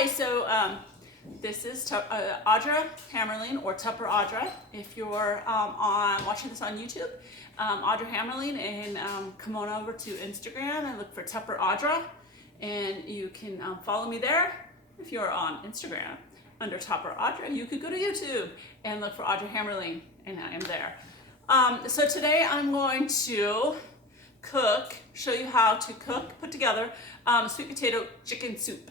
Hi, so this is Audra Hammerling, or Tupper Audra. If you're watching this on YouTube, Audra Hammerling, and come on over to Instagram and look for Tupper Audra, and you can follow me there. If you're on Instagram under Tupper Audra, you could go to YouTube and look for Audra Hammerling, and I am there. So today I'm going to show you how to put together sweet potato chicken soup.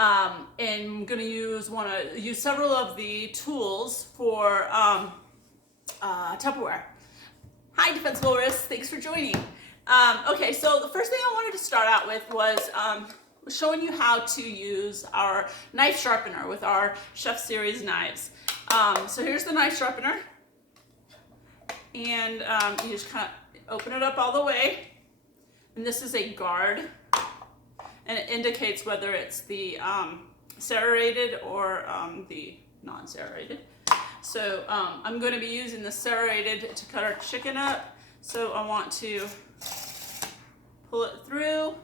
And I'm going to use several of the tools for Tupperware. Hi, Defensible Wrists. Thanks for joining. Okay, so the first thing I wanted to start out with was showing you how to use our knife sharpener with our Chef Series knives. So here's the knife sharpener. And you just kind of open it up all the way. And this is a guard. And it indicates whether it's the serrated or the non-serrated. So I'm going to be using the serrated to cut our chicken up. So I want to pull it through,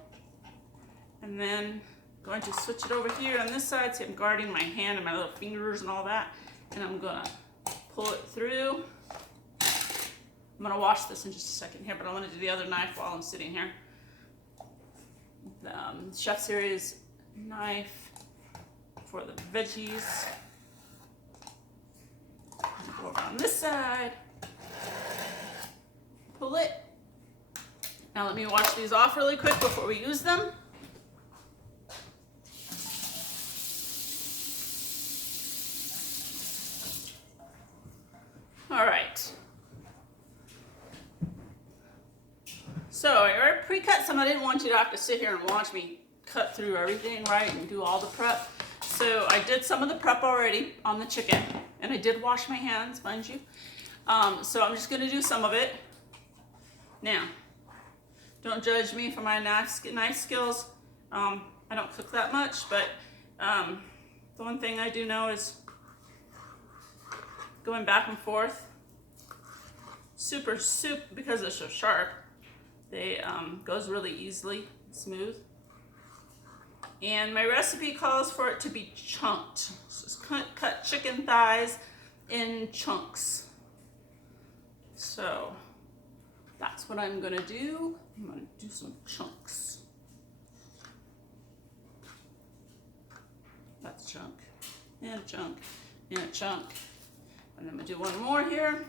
and then going to switch it over here on this side. So I'm guarding my hand and my little fingers and all that. And I'm going to pull it through. I'm going to wash this in just a second here, but I want to do the other knife while I'm sitting here. The Chef Series knife for the veggies. Go over on this side. Pull it. Now let me wash these off really quick before we use them. All right. So I already pre-cut some. I didn't want you to have to sit here and watch me cut through everything, right, and do all the prep. So I did some of the prep already on the chicken, and I did wash my hands, mind you. So I'm just going to do some of it. Now, don't judge me for my knife skills. I don't cook that much, but the one thing I do know is going back and forth. Because they're so sharp. They goes really easily, smooth. And my recipe calls for it to be chunked. So just cut chicken thighs in chunks. So that's what I'm gonna do. I'm gonna do some chunks. That's a chunk, and a chunk, and a chunk. And I'm gonna do one more here.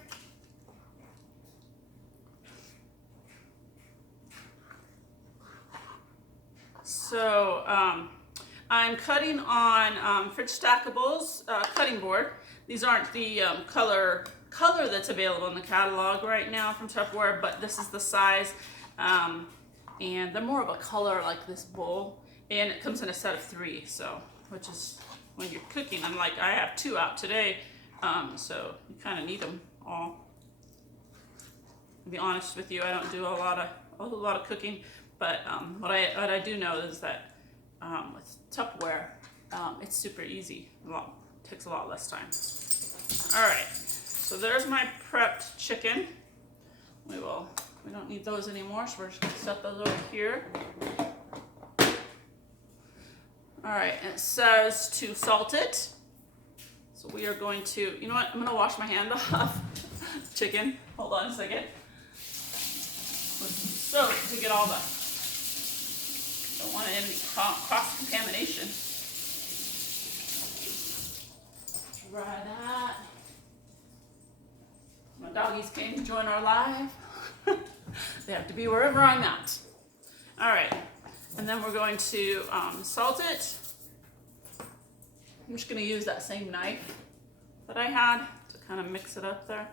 So I'm cutting on fridge stackables cutting board. These aren't the color that's available in the catalog right now from Tupperware, but this is the size, and they're more of a color like this bowl, and it comes in a set of 3. So, which is when you're cooking. I have 2 out today, so you kind of need them all. To be honest with you, I don't do a whole lot of cooking. But what I do know is that with Tupperware, it's super easy. Takes a lot less time. All right, so there's my prepped chicken. We don't need those anymore, so we're just gonna set those over here. All right, and it says to salt it. So we are going to, you know what? I'm gonna wash my hand off chicken. Hold on a second. So to get all the. Don't want any cross-contamination. Try that. My doggies came to join our live. They have to be wherever I'm at. All right, and then we're going to salt it. I'm just going to use that same knife that I had to kind of mix it up there.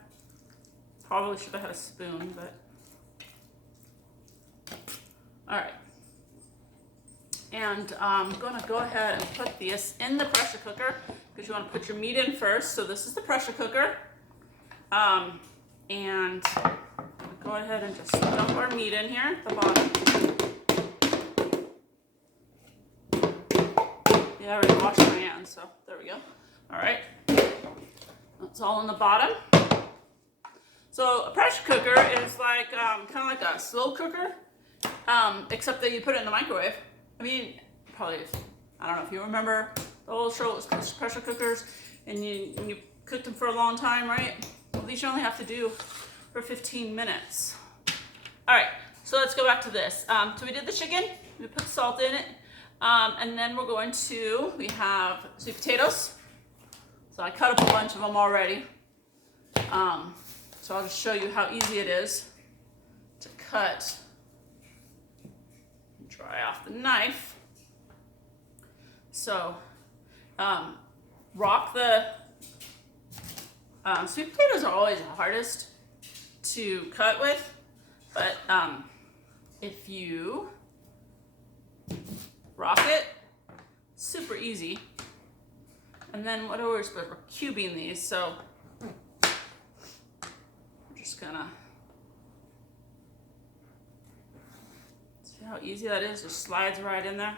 Probably should have had a spoon, but all right. And I'm going to go ahead and put this in the pressure cooker because you want to put your meat in first. So this is the pressure cooker. And go ahead and just dump our meat in here at the bottom. Yeah, I already washed my hands, so there we go. All right. That's all in the bottom. So a pressure cooker is like kind of like a slow cooker, except that you put it in the microwave. I mean, probably, I don't know if you remember The old show was pressure cookers, and you cooked them for a long time, right? Well, these you only have to do for 15 minutes. All right, so let's go back to this. So we did the chicken, we put salt in it, and then we're going to, we have sweet potatoes. So I cut up a bunch of them already. So I'll just show you how easy it is to cut and dry off the knife. So rock the sweet potatoes are always the hardest to cut with, but if you rock it, super easy. And then what are we supposed to, we're cubing these, so we're just gonna see how easy that is. Just slides right in there.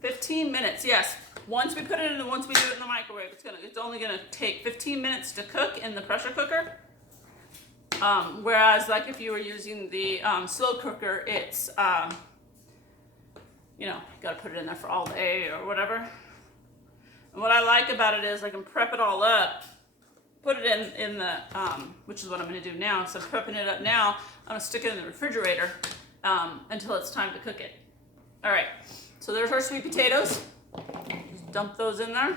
15 minutes, yes. Once we put it in, once we do it in the microwave, it's only gonna take 15 minutes to cook in the pressure cooker. Whereas, like if you were using the slow cooker, it's you know, you gotta put it in there for all day or whatever. And what I like about it is I can prep it all up, put it in the, which is what I'm gonna do now. So prepping it up now, I'm gonna stick it in the refrigerator until it's time to cook it. All right, so there's our sweet potatoes. Just dump those in there.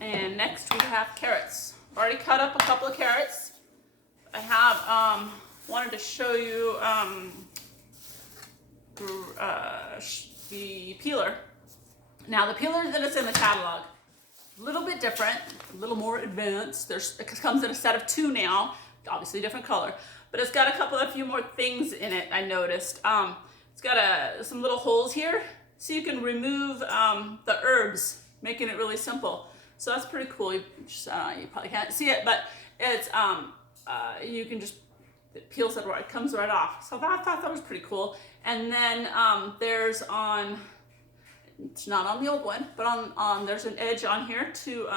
And next we have carrots. I've already cut up a couple of carrots. I have wanted to show you the peeler. Now the peeler that is in the catalog, a little bit different, a little more advanced. It comes in a set of 2 now, obviously different color, but it's got a few more things in it. I noticed. It's got some little holes here, so you can remove the herbs, making it really simple. So that's pretty cool. You probably can't see it, but it's you can just, it peels it right, it comes right off. So I thought that was pretty cool. And then there's on, it's not on the old one, but on there's an edge on here to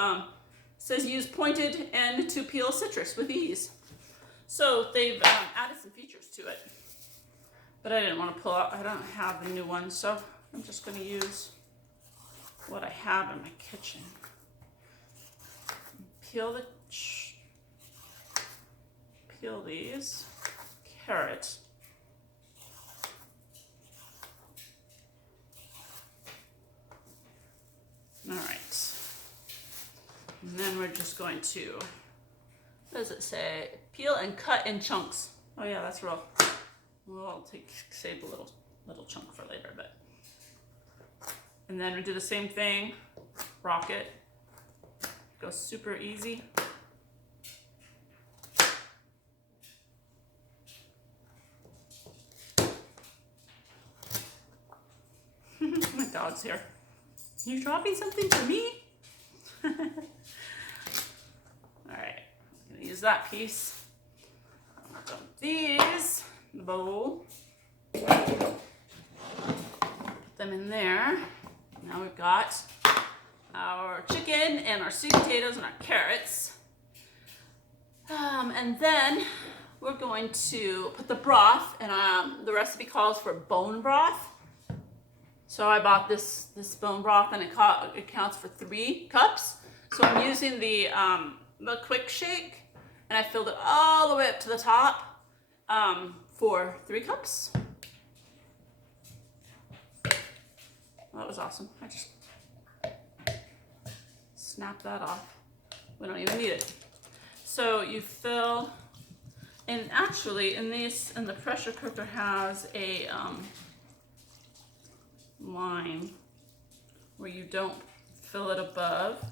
says use pointed end to peel citrus with ease. So they've added some features to it, but I didn't want to pull out. I don't have the new one, so I'm just going to use what I have in my kitchen. Peel these carrots. All right, and then we're just going to, what does it say? Peel and cut in chunks. Oh yeah, that's real. Well, I'll save a little chunk for later, but. And then we do the same thing, rock it. Goes super easy. My dog's here. You dropping something for me? All right, I'm gonna use that piece. Dump these in the bowl. Put them in there. Now we've got our chicken and our sweet potatoes and our carrots. And then we're going to put the broth, and the recipe calls for bone broth. So I bought this bone broth, and it counts for 3 cups. So I'm using the quick shake, and I filled it all the way up to the top for 3 cups. Well, that was awesome. I just snap that off. We don't even need it. So you fill, and actually in the pressure cooker has a line where you don't fill it above.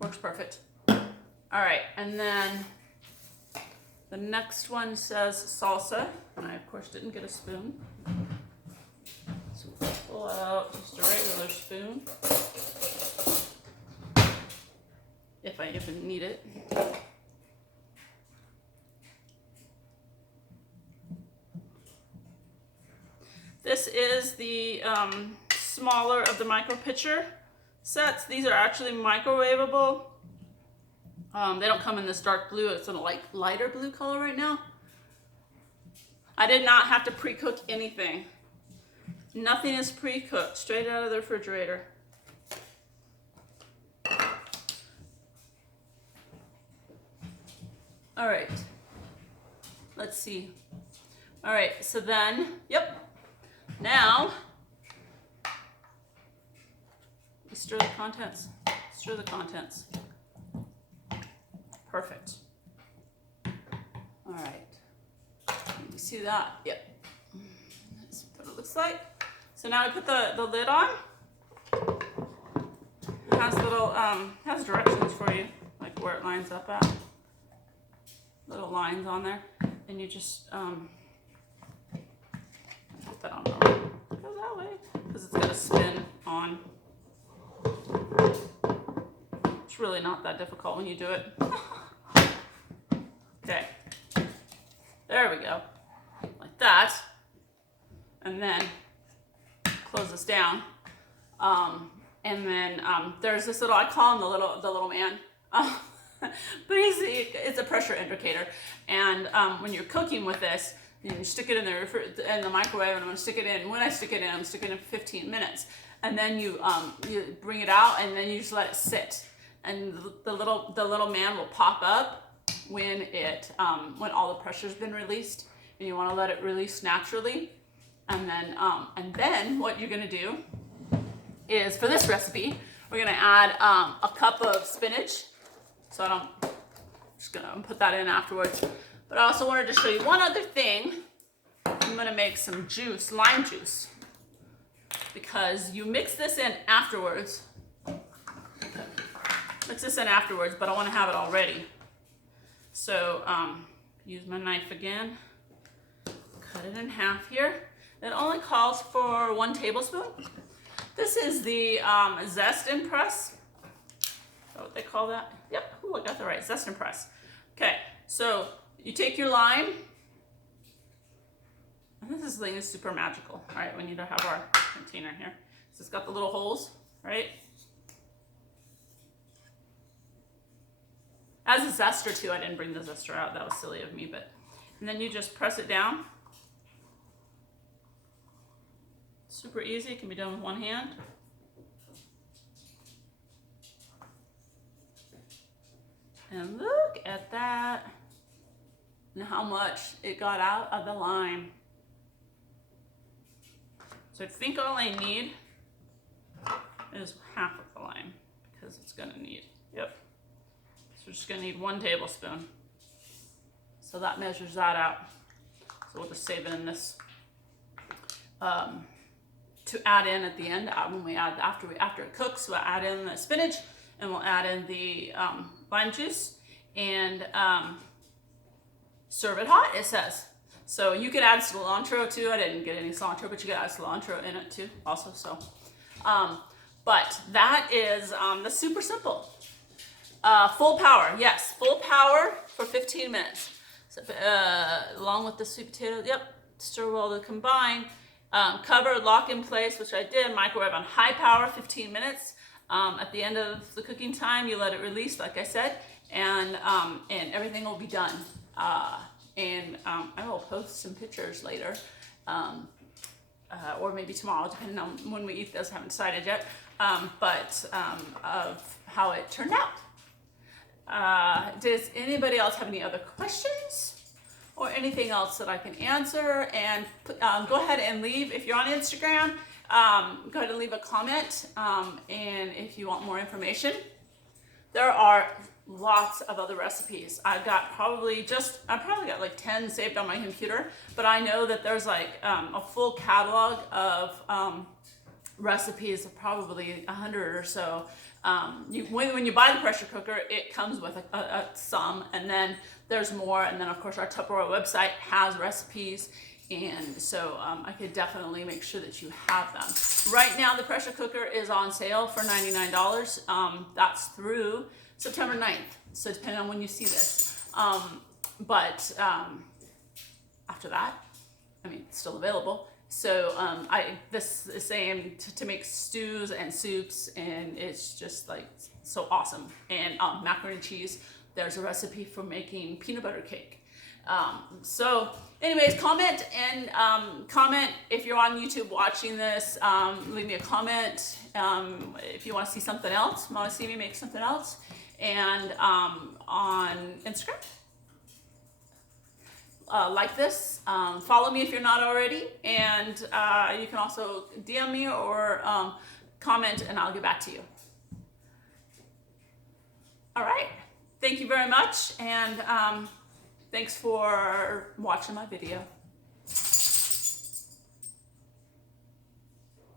Works perfect. All right, and then the next one says salsa, and I of course didn't get a spoon. So we'll pull out just a regular spoon, if I even need it. This is the smaller of the micro pitcher sets. These are actually microwavable. They don't come in this dark blue. It's in a lighter blue color right now. I did not have to pre-cook anything. Nothing is pre-cooked, straight out of the refrigerator. All right, let's see. All right, so then, yep, now, stir the contents, stir the contents. Perfect. All right, you see that? Yep, that's what it looks like. So now we put the lid on. It has little, has directions for you, like where it lines up at. Little lines on there, and you just put that on. Go that way because it's gonna spin on. It's really not that difficult when you do it. Okay, there we go, like that, and then close this down. And then there's this little, I call him the little man. But it's a pressure indicator, and when you're cooking with this, you stick it in the microwave, and I'm going to stick it in. When I stick it in, I'm sticking it in for 15 minutes, and then you bring it out, and then you just let it sit, and the little man will pop up when all the pressure's been released, and you want to let it release naturally, and then what you're going to do is, for this recipe, we're going to add a cup of spinach. So I'm just gonna put that in afterwards. But I also wanted to show you one other thing. I'm gonna make some juice, lime juice, because you mix this in afterwards. Mix this in afterwards, but I wanna have it all ready. So use my knife again, cut it in half here. It only calls for 1 tablespoon. This is the zest and press. Is that what they call that? Yep, ooh, I got that right, zest and press. Okay, so you take your lime, and this thing is super magical. All right, we need to have our container here. So it's got the little holes, right? As a zester too, I didn't bring the zester out, that was silly of me, but, and then you just press it down. Super easy, it can be done with one hand. And look at that, and how much it got out of the lime. So I think all I need is half of the lime, because it's gonna need, yep. So we're just gonna need 1 tablespoon. So that measures that out. So we'll just save it in this to add in at the end, when we add, after it cooks, we'll add in the spinach, and we'll add in the lime juice, and serve it hot, it says. So you could add cilantro too. I didn't get any cilantro, but you could add cilantro in it too also. So, but that is that's super simple. Full power, yes, full power for 15 minutes. So, along with the sweet potato, yep, stir well to combine. Cover, lock in place, which I did. Microwave on high power, 15 minutes. At the end of the cooking time, you let it release, like I said, and everything will be done. And I will post some pictures later, or maybe tomorrow, depending on when we eat this. I haven't decided yet, of how it turned out. Does anybody else have any other questions or anything else that I can answer? And go ahead and leave, if you're on Instagram, go ahead and leave a comment, and if you want more information. There are lots of other recipes. I probably got like 10 saved on my computer, but I know that there's like a full catalog of recipes, of probably 100 or so. When you buy the pressure cooker, it comes with some, and then there's more, and then of course our Tupperware website has recipes. And so I could definitely make sure that you have them. Right now, the pressure cooker is on sale for $99. That's through September 9th. So depending on when you see this. But after that, I mean, it's still available. So this is saying to make stews and soups, and it's just like so awesome. And macaroni and cheese, there's a recipe for making peanut butter cake. So Anyways, comment and comment if you're on YouTube watching this. Leave me a comment if you want to see something else, want to see me make something else. And on Instagram, like this. Follow me if you're not already. And you can also DM me or comment and I'll get back to you. All right. Thank you very much. And thanks for watching my video.